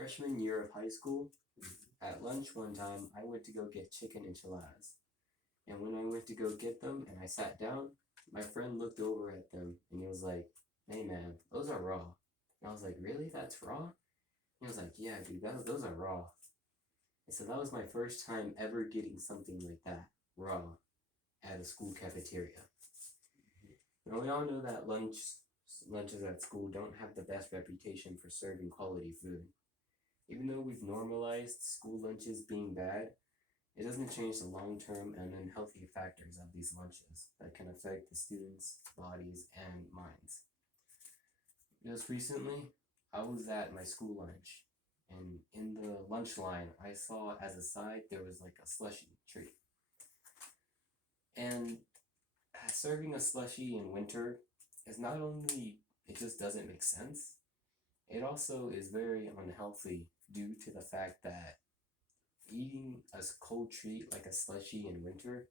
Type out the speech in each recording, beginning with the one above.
freshman year of high school, at lunch one time, I went to go get chicken enchiladas. And when I went to go get them and I sat down, my friend looked over at them and he was like, "Hey man, those are raw." And I was like, "Really? That's raw?" He was like, "Yeah, dude, those are raw." And so that was my first time ever getting something like that, raw, at a school cafeteria. Now we all know that lunches at school don't have the best reputation for serving quality food. Even though we've normalized school lunches being bad, it doesn't change the long-term and unhealthy factors of these lunches that can affect the students' bodies and minds. Just recently, I was at my school lunch, and in the lunch line, I saw as a side there was like a slushy treat. And serving a slushy in winter is not only, it just doesn't make sense, it also is very unhealthy due to the fact that eating a cold treat like a slushy in winter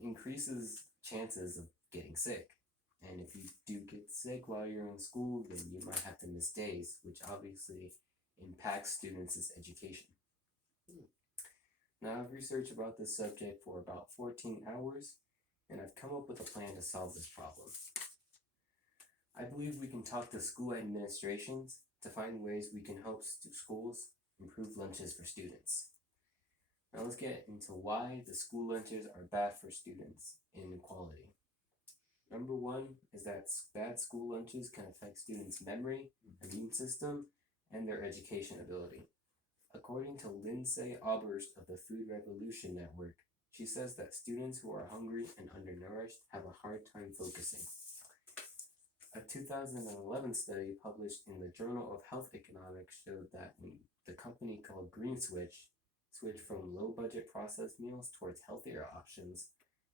increases chances of getting sick. And if you do get sick while you're in school, then you might have to miss days, which obviously impacts students' education. Now, I've researched about this subject for about 14 hours, and I've come up with a plan to solve this problem. I believe we can talk to school administrations to find ways we can help schools improve lunches for students. Now let's get into why the school lunches are bad for students in quality. Number one is that bad school lunches can affect students' memory, immune system, and their education ability. According to Lindsay Oberst of the Food Revolution Network, she says that students who are hungry and undernourished have a hard time focusing. A 2011 study published in the Journal of Health Economics showed that when the company called Green switched from low-budget processed meals towards healthier options,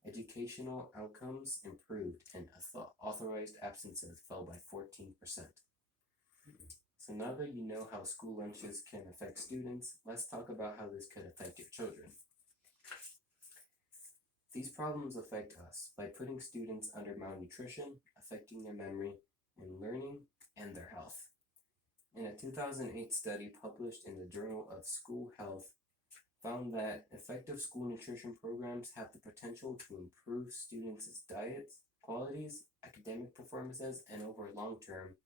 educational outcomes improved and authorized absences fell by 14%. So now that you know how school lunches can affect students, let's talk about how this could affect your children. These problems affect us by putting students under malnutrition, affecting their memory and learning, and their health. In a 2008 study published in the Journal of School Health, found that effective school nutrition programs have the potential to improve students' diets, qualities, academic performances, and over long term,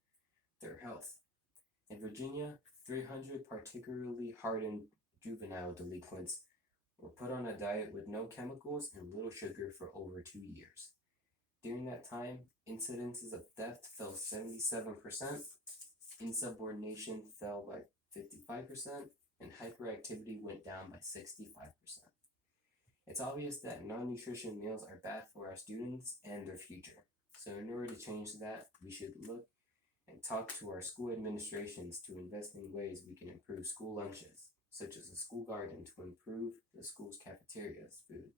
their health. In Virginia, 300 particularly hardened juvenile delinquents were put on a diet with no chemicals and little sugar for over 2 years. During that time, incidences of theft fell 77%, insubordination fell by 55%, and hyperactivity went down by 65%. It's obvious that non-nutrition meals are bad for our students and their future. So in order to change that, we should look and talk to our school administrations to invest in ways we can improve school lunches, such as a school garden to improve the school's cafeteria's food.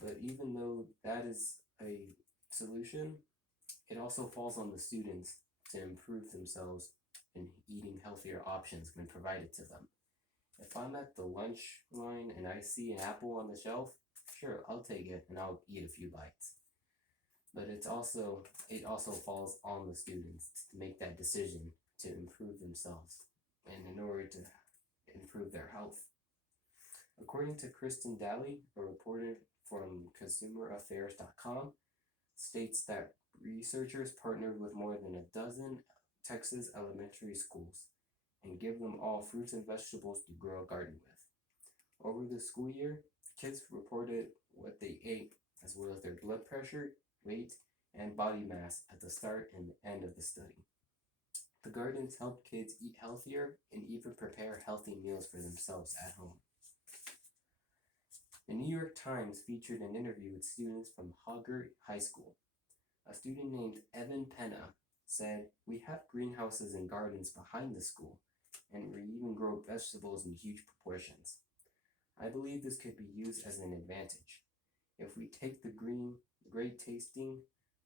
But even though that is a solution, it also falls on the students to improve themselves in eating healthier options when provided to them. If I'm at the lunch line and I see an apple on the shelf, sure, I'll take it and I'll eat a few bites. But it also falls on the students to make that decision to improve themselves and in order to improve their health. According to Kristen Daly, a reporter from ConsumerAffairs.com, states that researchers partnered with more than a dozen Texas elementary schools and give them all fruits and vegetables to grow a garden with. Over the school year, kids reported what they ate as well as their blood pressure, weight, and body mass at the start and the end of the study. The gardens helped kids eat healthier and even prepare healthy meals for themselves at home. The New York Times featured an interview with students from Hoggart High School. A student named Evan Penna said, "We have greenhouses and gardens behind the school, and we even grow vegetables in huge proportions. I believe this could be used as an advantage. If we take the green, great tasting,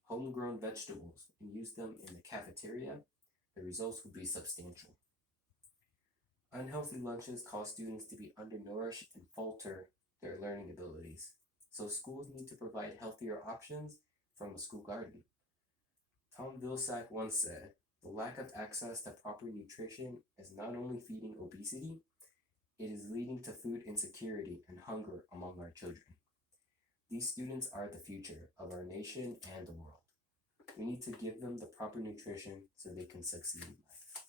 homegrown vegetables and use them in the cafeteria, the results would be substantial." Unhealthy lunches cause students to be undernourished and falter their learning abilities. So schools need to provide healthier options from a school garden. Tom Vilsack once said, The lack of access to proper nutrition is not only feeding obesity, it is leading to food insecurity and hunger among our children. These students are the future of our nation and the world. We need to give them the proper nutrition so they can succeed in life.